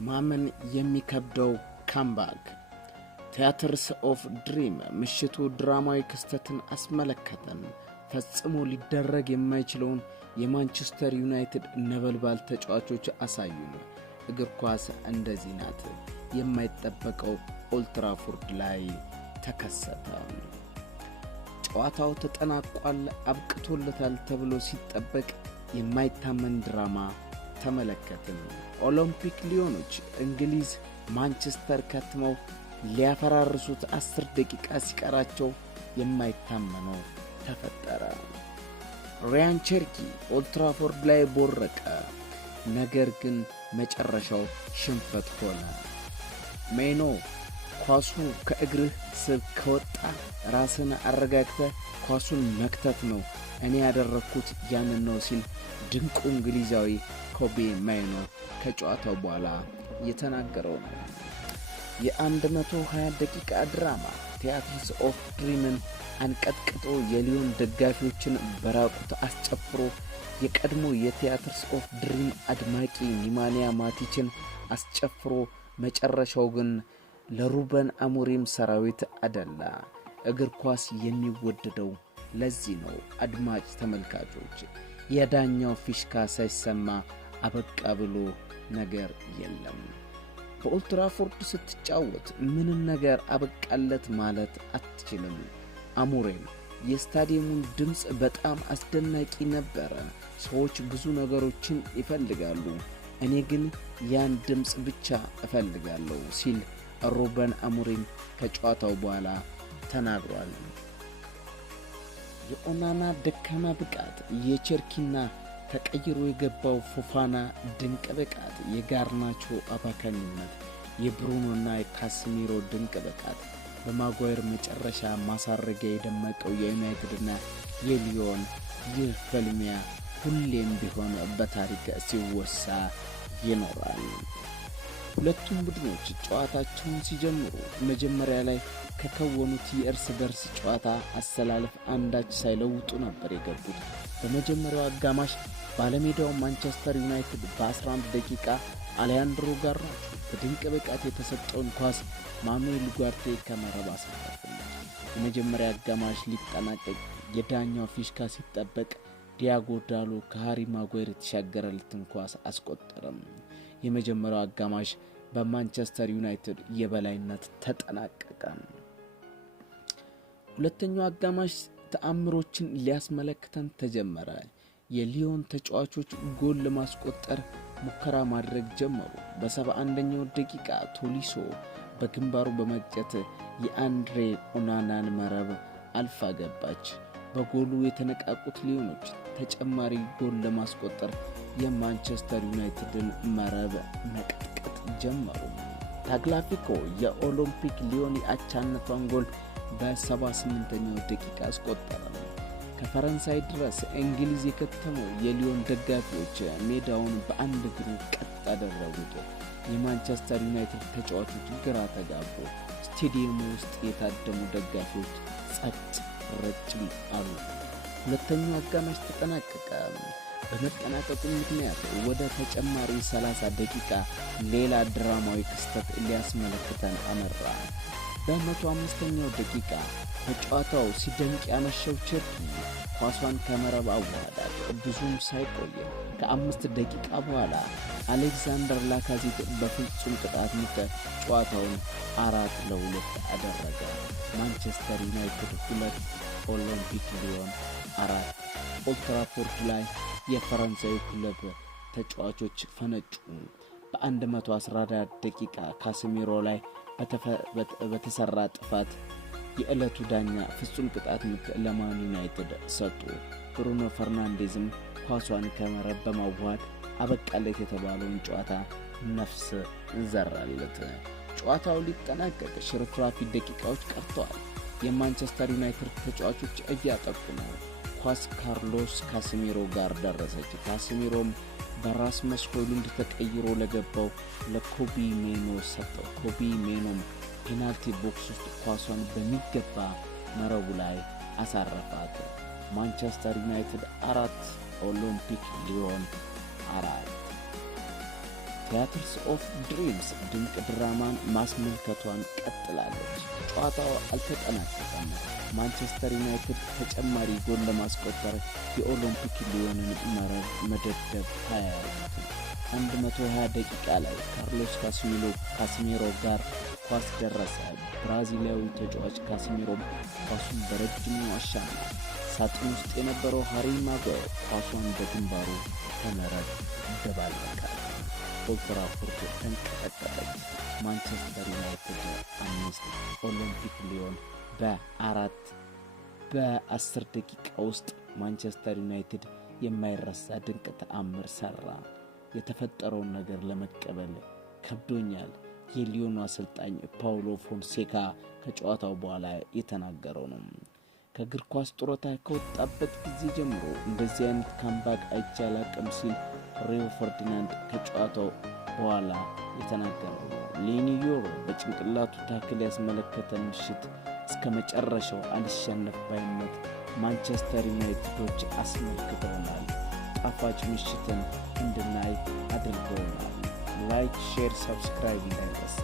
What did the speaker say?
ለማመን የሚከብደው ካምባክ ቲያትርስ ኦፍ ድሪም ምሽቱ ድራማዊ ክስተትን አስመለከተን። ፈጽሞ ሊደረግ የማይችለውን የማንቸስተር ዩናይትድ ነበልባል ተጫዋቾች አሳዩን። እግር ኳስ እንደዚህ ናት። የማይጠበቀው ኦልድ ትራፎርድ ላይ ተከሰተ። ጨዋታው ተጠናቋል፣ አብቅቶለታል ተብሎ ሲጠበቅ የማይታመን ድራማ ተመለከትን። ኦሎምፒክ ሊዮኖች እንግሊዝ ማንቸስተር ከትመው ሊያፈራርሱት 10 ደቂቃ ሲቀራቸው የማይታመነው ተፈጠረ። ራያን ቸርኪ ኦልድ ትራፎርድ ላይ ቦረቀ። ነገር ግን መጨረሻው ሽንፈት ሆነ። ሜኖ ኳሱ ከእግርህ ስር ከወጣ ራስን አረጋግተህ ኳሱን መክተት ነው፣ እኔ ያደረኩት ያንን ነው ሲል ድንቁ እንግሊዛዊ ኮቢ ሜኖ ከጨዋታው በኋላ የተናገረው ነው። የ120 ደቂቃ ድራማ ቲያትርስ ኦፍ ድሪምን አንቀጥቅጦ የሊዮን ደጋፊዎችን በራቁት አስጨፍሮ የቀድሞ የቲያትርስ ኦፍ ድሪም አድማቂ ኒማንያ ማቲችን አስጨፍሮ መጨረሻው ግን ለሩበን አሞሪም ሰራዊት አደላ። እግር ኳስ የሚወደደው ለዚህ ነው። አድማጭ ተመልካቾች፣ የዳኛው ፊሽካ ሳይሰማ አበቃ ብሎ ነገር የለም። በኦልድ ትራፎርድ ስትጫወት ምንም ነገር አበቃለት ማለት አትችልም። አሞሪም የስታዲየሙን ድምፅ በጣም አስደናቂ ነበረ። ሰዎች ብዙ ነገሮችን ይፈልጋሉ፣ እኔ ግን ያን ድምፅ ብቻ እፈልጋለሁ ሲል ሩበን አሞሪም ከጨዋታው በኋላ ተናግሯል። የኦናና ደካማ ብቃት፣ የቸርኪና ተቀይሮ የገባው ፎፋና ድንቅ ብቃት፣ የጋርናቾ አባካኝነት፣ የብሩኖና የካስሚሮ ድንቅ ብቃት፣ በማጓየር መጨረሻ ማሳረጊያ የደመቀው የዩናይትድና የሊዮን ይህ ፍልሚያ ሁሌም ቢሆን በታሪክ ሲወሳ ይኖራል። ሁለቱም ቡድኖች ጨዋታቸውን ሲጀምሩ መጀመሪያ ላይ ከከወኑት የእርስ በርስ ጨዋታ አሰላለፍ አንዳች ሳይለውጡ ነበር የገቡት። በመጀመሪያው አጋማሽ ባለሜዳው ማንቸስተር ዩናይትድ በ11 ደቂቃ አሌያንድሮ ጋርናቾ በድንቅ ብቃት የተሰጠውን ኳስ ማኑኤል ኡጋርቴ ከመረብ አሳረፈለት። የመጀመሪያ አጋማሽ ሊጠናቀቅ የዳኛው ፊሽካ ሲጠበቅ ዲያጎ ዳሎ ከሃሪ ማጓየር የተሻገረለትን ኳስ አስቆጠረም። የመጀመሪያው አጋማሽ በማንቸስተር ዩናይትድ የበላይነት ተጠናቀቀ። ሁለተኛው አጋማሽ ተአምሮችን ሊያስመለክተን ተጀመረ። የሊዮን ተጫዋቾች ጎል ለማስቆጠር ሙከራ ማድረግ ጀመሩ። በ71ኛው ደቂቃ ቶሊሶ በግንባሩ በመግጨት የአንድሬ ኦናናን መረብ አልፋ ገባች። በጎሉ የተነቃቁት ሊዮኖች ተጨማሪ ጎል ለማስቆጠር የማንቸስተር ዩናይትድን መረብ መቀጥቀጥ ጀመሩ። ታግላፊኮ የኦሎምፒክ ሊዮን የአቻነቷን ጎል በ78ኛው ደቂቃ አስቆጠረ። ከፈረንሳይ ድረስ እንግሊዝ የከተመው የሊዮን ደጋፊዎች ሜዳውን በአንድ እግሩ ቀጥ አደረጉት። የማንቸስተር ዩናይትድ ተጫዋቾች ግራ ተጋቡ። ስቴዲየሙ ውስጥ የታደሙ ደጋፊዎች ጸጥ ረጭም አሉ። ሁለተኛው አጋማሽ ተጠናቀቀ። በመጠናቀቁ ምክንያት ወደ ተጨማሪ 30 ደቂቃ ሌላ ድራማዊ ክስተት ሊያስመለክተን አመራ። በ105ኛው ደቂቃ በጨዋታው ሲደንቅ ያመሸው ቸርኪ ኳሷን ከመረብ አዋሃዳት። ብዙም ሳይቆይ ከ5 ደቂቃ በኋላ አሌክዛንደር ላካዜት በፍጹም ቅጣት ምት ጨዋታውን 4-2 አደረገ። ማንቸስተር ዩናይትድ 2፣ ኦሎምፒክ ሊዮን 4። ኦልድ ትራፎርድ ላይ የፈረንሳዩ ክለብ ተጫዋቾች ፈነጩ። በ114 ደቂቃ ካስሚሮ ላይ በተሰራ ጥፋት የዕለቱ ዳኛ ፍጹም ቅጣት ምት ለማን ዩናይትድ ሰጡ። ብሩኖ ፈርናንዴዝም ኳሷን ከመረብ በማዋሃድ አበቃለት የተባለውን ጨዋታ ነፍስ ዘራለት። ጨዋታው ሊጠናቀቅ ሽርፍራፊ ደቂቃዎች ቀርተዋል። የማንቸስተር ዩናይትድ ተጫዋቾች እያጠቁ ነው። ኳስ ካርሎስ ካስሚሮ ጋር ደረሰች። ካስሚሮም በራስመስ ሆይሉንድ ተቀይሮ ለገባው ለኮቢ ሜኖ ሰጠው። ኮቢ ሜኖም ፔናልቲ ቦክስ ውስጥ ኳሷን በሚገባ መረቡ ላይ አሳረፋት። ማንቸስተር ዩናይትድ 4፣ ኦሎምፒክ ሊዮን 4። ቲያትርስ ኦፍ ድሪምስ ድንቅ ድራማን ማስመልከቷን ቀጥላለች። ጨዋታው አልተጠናቀቀም። ማንቸስተር ዩናይትድ ተጨማሪ ጎል ለማስቆጠር የኦሎምፒክ ሊዮንን መረብ መደብደብ አያያዙትም። 120 ደቂቃ ላይ ካርሎስ ካሲሜሮ ጋር ኳስ ደረሰ። ብራዚላዊ ተጫዋች ካሲሜሮም ኳሱን በረጅሙ አሻማ። ሳጥን ውስጥ የነበረው ሃሪ ማጓየር ኳሷን በግንባሩ ከመረብ ደባለቀ። ኦልድ ትራፎርድ ተንቀጠቀጠች። ማንቸስተር ዩናይትድ 5 ኦሎምፒክ ሊዮን በ10 ደቂቃ ውስጥ ማንቸስተር ዩናይትድ የማይረሳ ድንቅ ተአምር ሰራ። የተፈጠረውን ነገር ለመቀበል ከብዶኛል። የሊዮኑ አሰልጣኝ ፓውሎ ፎንሴካ ከጨዋታው በኋላ የተናገረው ነው። ከእግር ኳስ ጡረታ ከወጣበት ጊዜ ጀምሮ እንደዚህ አይነት ካምባክ አይቼ አላቅም ሲል ሪዮ ፈርዲናንድ ከጨዋታው በኋላ የተናገረው ነው። ሌኒ ዮሮ በጭንቅላቱ ታክል ያስመለከተ ምሽት እስከ መጨረሻው አልሸነፍ ባይነት ማንቸስተር ዩናይትዶች አስመልክተውናል። ጣፋጭ ምሽትን እንድናይ አድርገውናል። ላይክ፣ ሼር፣ ሰብስክራይብ እንዳይረሳ።